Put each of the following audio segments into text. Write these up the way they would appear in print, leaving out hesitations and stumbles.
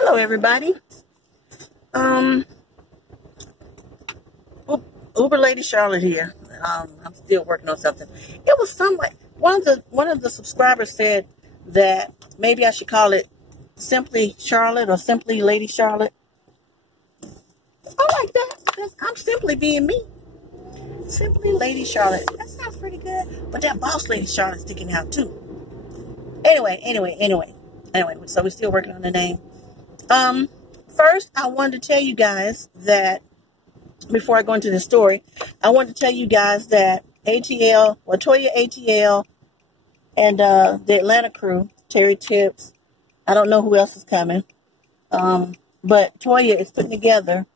Hello, everybody. Um, Uber Lady Charlotte here. I'm still working on something. It was somewhat one of the subscribers said that maybe I should call it Simply Charlotte or Simply Lady Charlotte. I like that. I'm simply being me. Simply Lady Charlotte. That sounds pretty good. But that Boss Lady Charlotte's sticking out too. Anyway. So we're still working on the name. First, I wanted to tell you guys that before I go into the story, I wanted to tell you guys that Toya ATL, and the Atlanta crew, Terry Tips, I don't know who else is coming, but Toya is putting together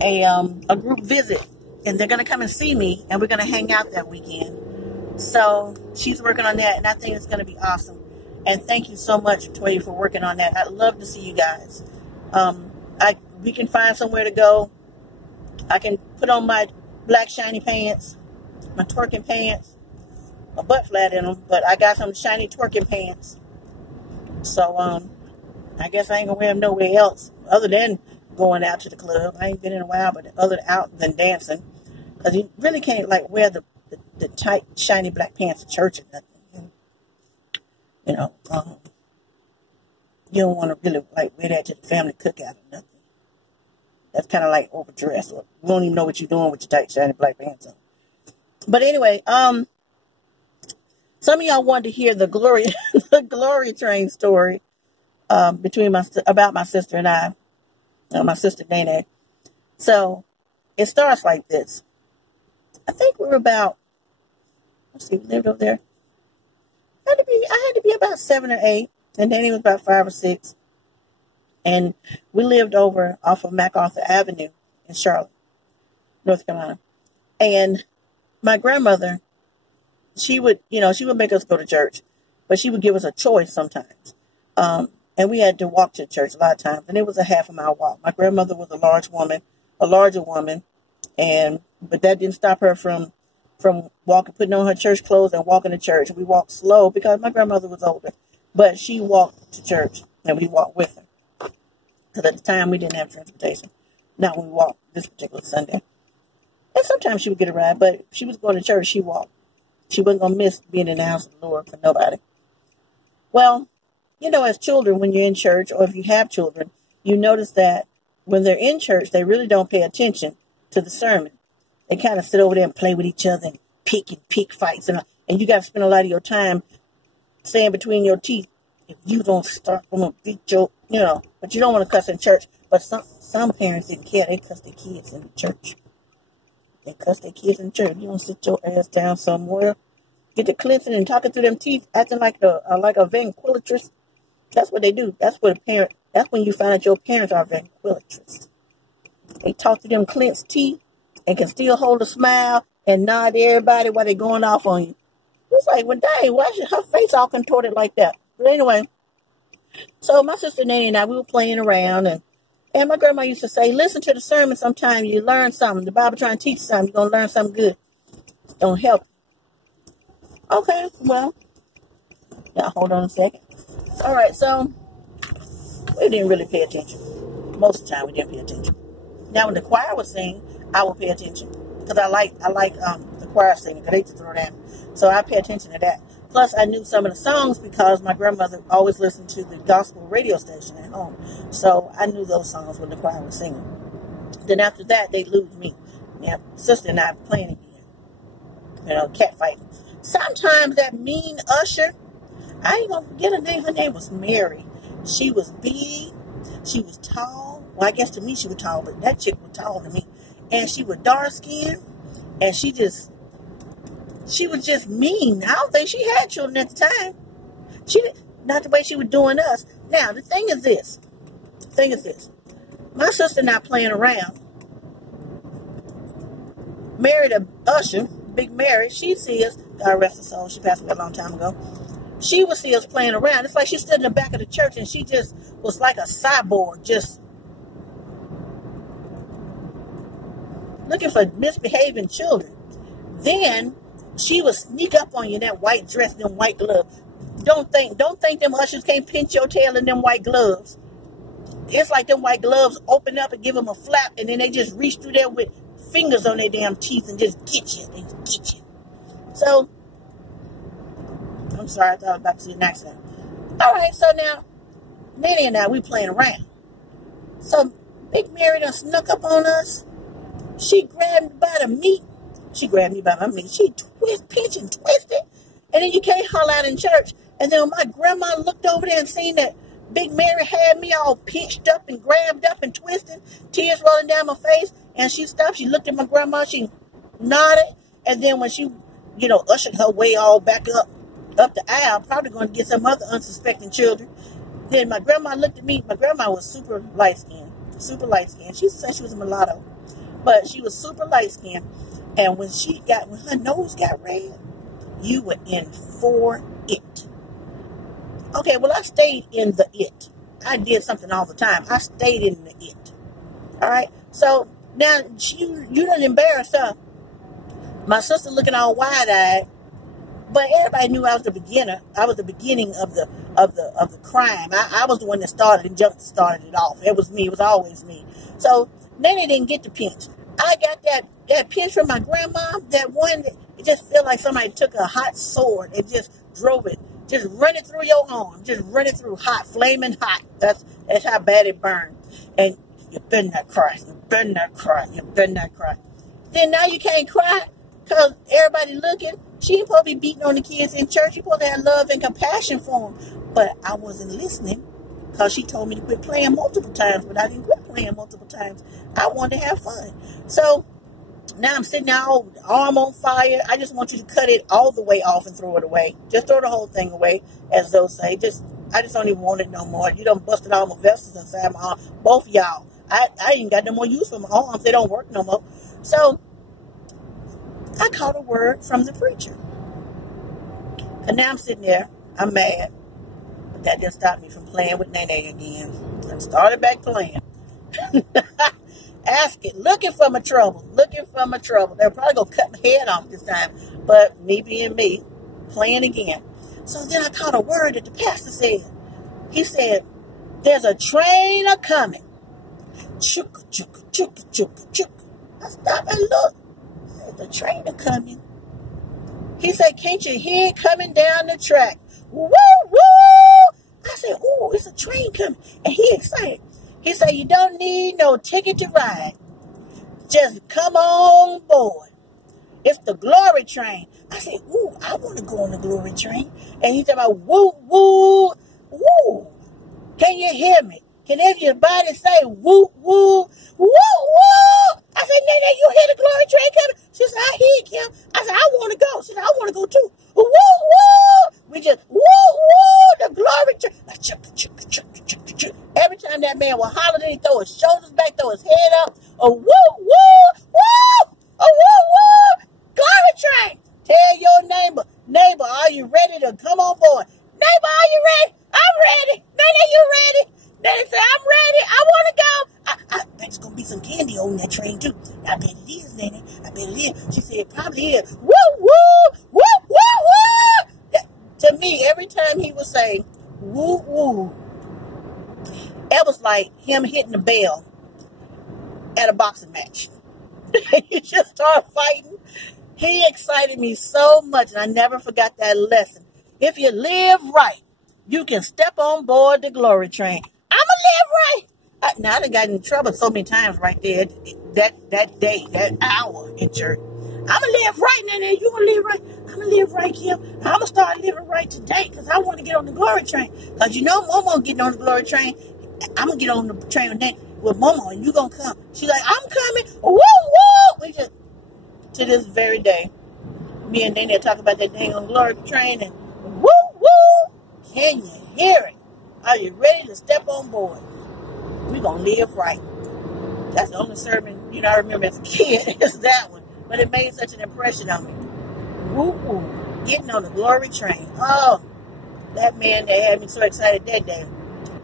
a group visit, and they're going to come and see me, and we're going to hang out that weekend. So she's working on that, and I think it's going to be awesome. And thank you so much, Toya, for working on that. I'd love to see you guys. We can find somewhere to go. I can put on my black shiny pants, my twerking pants, my butt flat in them, but I got some shiny twerking pants. So, I guess I ain't gonna wear them nowhere else other than going out to the club. I ain't been in a while, but other out than dancing, because you really can't wear the tight shiny black pants to church or nothing. You know, you don't want to really wear that to the family cookout or nothing. That's kind of like overdressed, or you don't even know what you're doing with your tight, shiny black pants on. But anyway, some of y'all wanted to hear the glory train story about my sister and I, my sister Nene. So it starts like this. I think we were about, we lived over there. I had to be about 7 or 8, and Nene was about 5 or 6. And we lived over off of MacArthur Avenue in Charlotte, North Carolina. And my grandmother, she would make us go to church, but she would give us a choice sometimes. And we had to walk to church a lot of times, and it was a half-a-mile walk. My grandmother was a larger woman, but that didn't stop her from putting on her church clothes and walking to church. We walked slow because my grandmother was older, but she walked to church, and we walked with her. Because at the time, we didn't have transportation. Not when we walked this particular Sunday. And sometimes she would get a ride, but if she was going to church, she walked. She wasn't going to miss being in the house of the Lord for nobody. Well, as children, when you're in church, or if you have children, you notice that when they're in church, they really don't pay attention to the sermon. They kind of sit over there and play with each other and pick fights. And you got to spend a lot of your time saying between your teeth, if you don't start, I'm going to beat your, but you don't want to cuss in church. But some parents didn't care. They cuss their kids in the church. You don't sit your ass down somewhere. Get to cleansing and talking through them teeth, acting like a ventriloquist. That's what they do. That's when you find out your parents are ventriloquists. They talk to them clenched teeth and can still hold a smile and nod to everybody while they're going off on you. It's like, well, dang, why is her face all contorted like that? But anyway, so my sister Nanny and I, we were playing around, and my grandma used to say, listen to the sermon sometime, you learn something. The Bible trying to teach you something, you're going to learn something good. It's going to help. Okay, well, now hold on a second. All right, so we didn't really pay attention. Most of the time, we didn't pay attention. Now, when the choir was singing, I would pay attention because I like the choir singing because they just throw down. So I pay attention to that. Plus, I knew some of the songs because my grandmother always listened to the gospel radio station at home. So I knew those songs when the choir was singing. Then after that, they lose me. Yeah, sister and I playing again. Cat fighting. Sometimes that mean usher, I ain't gonna forget her name. Her name was Mary. She was big. She was tall. Well, I guess to me she was tall, but that chick was taller than me. And she was dark skinned. And she was just mean. I don't think she had children at the time. Not the way she was doing us. Now, the thing is this. My sister and I playing around. Mary the usher, Big Mary, she see us. God rest her soul. She passed away a long time ago. She would see us playing around. It's like she stood in the back of the church and she just was like a cyborg, just looking for misbehaving children. Then she would sneak up on you in that white dress, them white gloves. Don't think them ushers can't pinch your tail in them white gloves. it's like them white gloves open up and give them a flap, and then they just reach through there with fingers on their damn teeth and just get you. They get you. So, I'm sorry, I thought I was about to see an accident. All right, so now, Nanny and I, we playing around. So, Big Mary done snuck up on us. She grabbed me by the meat. She grabbed me by my meat. She pinch and twisted. And then you can't haul out in church. And then when my grandma looked over there and seen that Big Mary had me all pinched up and grabbed up and twisted, tears rolling down my face, and she stopped. She looked at my grandma. She nodded. And then when she, ushered her way all back up the aisle, probably going to get some other unsuspecting children. Then my grandma looked at me. My grandma was super light-skinned. Super light-skinned. She said she was a mulatto. But she was super light-skinned. And when her nose got red, you were in for it. Okay, well, I stayed in the it. I did something all the time. I stayed in the it. All right? So, now, you done embarrassed her. My sister looking all wide-eyed. But everybody knew I was the beginner. I was the beginning of the crime. I was the one that started and started it off. It was me. It was always me. So, Nanny didn't get the pinch. I got that pinch from my grandma. That one, it just felt like somebody took a hot sword and just drove it. Just run it through your arm. Just run it through hot, flaming hot. That's how bad it burned. And you better not cry. You better not cry. You better not cry. Then now you can't cry because everybody looking. She ain't supposed to be beating on the kids in church. You're supposed to have love and compassion for them. But I wasn't listening because she told me to quit playing multiple times. But I didn't quit playing multiple times. I wanted to have fun. So now I'm sitting there, arm on fire. I just want you to cut it all the way off and throw it away. Just throw the whole thing away, as those say. I just don't even want it no more. You done busted all my vessels inside my arm. Both of y'all. I ain't got no more use for my arms. They don't work no more. So I caught a word from the preacher. And now I'm sitting there. I'm mad. But that didn't stop me from playing with Nene again. I started back playing. Looking for my trouble. Looking for my trouble. They're probably going to cut my head off this time. But me being me, playing again. So then I caught a word that the pastor said. He said, there's a train a-coming. Chooka, chooka, chooka, chooka, chooka. I stopped and looked. The train is coming. He said, can't you hear it coming down the track? Woo, woo! I said, ooh, it's a train coming. And he excited. He said, you don't need no ticket to ride. Just come on board. It's the glory train. I said, ooh, I want to go on the glory train. And he said, woo, woo, woo. Can you hear me? Can everybody say woo, woo, woo, woo? I said, Nene, you hear the glory train coming? She said, I hear it, Kim. I said, I want to go. She said, I want to go too. Woo, woo. We just, woo, woo, the glory train. Every time that man would holler, he'd throw his shoulders back, throw his head up. Oh, woo, woo, woo. Oh, woo, woo. Glory train. Tell your neighbor, are you ready to come on board? Neighbor, are you ready? I'm ready. Nene, you ready? Nene said, I'm ready. I want to go. I bet there's going to be some candy on that train, too. I bet it is, Nene. I bet it is. She said, it probably is. Woo, woo, woo, woo, woo. To me, every time he was saying, woo, woo, it was like him hitting the bell at a boxing match. He just started fighting. He excited me so much, and I never forgot that lesson. If you live right, you can step on board the glory train. I'ma live right. Now I done got in trouble so many times right there. That day, that hour in church. I'ma live right, Nene. You gonna live right? I'ma live right, Kim. I'ma start living right today because I want to get on the glory train. Because you know Momo getting on the glory train. I'm gonna get on the train with Momo, and you gonna come. She's like, I'm coming. Woo, woo. We just, to this very day, me and Nene talk about that dang on glory train, and woo, woo. Can you hear it? Are you ready to step on board? We're going to live right. That's the only sermon, I remember as a kid is that one. But it made such an impression on me. Woo-woo. Getting on the glory train. Oh, that man that had me so excited that day.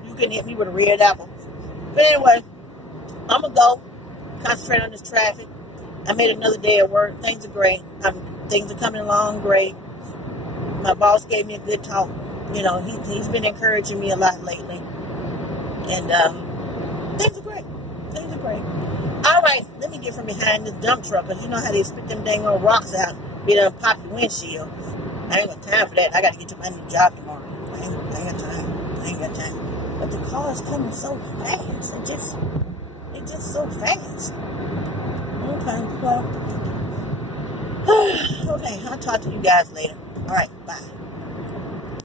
You couldn't hit me with a red apple. But anyway, I'm going to go concentrate on this traffic. I made another day at work. Things are great. Things are coming along great. My boss gave me a good talk. He's been encouraging me a lot lately. And Things are great. Things are great. All right, let me get from behind this dump truck, because you know how they spit them dang old rocks out, be done pop your windshield. I ain't got time for that. I got to get to my new job tomorrow. I ain't got time. I ain't got time. But the car's coming so fast. They're just so fast. Okay, well. Okay, I'll talk to you guys later. All right, bye.